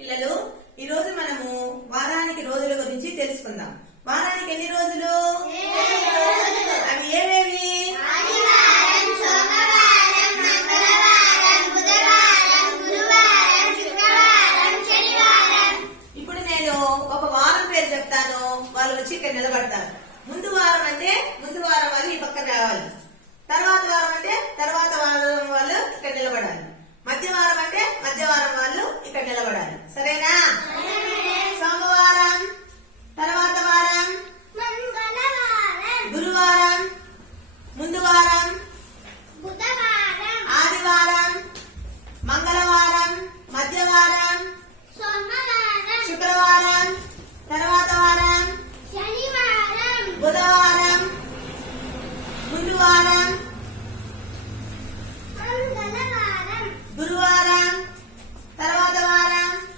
పిల్లలు, ఈ రోజు మనము వారానికి రోజుల గురించి తెలుసుకుందాం. వారానికి ఎన్ని రోజులు? అవి ఏవేవి? ఇప్పుడు నేను ఒక వారం పేరు చెప్తాను, వాళ్ళు వచ్చి ఇక్కడ నిలబడతారు. ముందు వారం అంటే ముందు వారం వాళ్ళు ఈ పక్కన రావాలి. తర్వాత వారం అంటే తర్వాత వారం వాళ్ళు ఇక్కడ నిలబడాలి. మధ్య వారం అంటే మధ్య వారం వాళ్ళు ఇక్కడ నిలబడాలి. సరేనా?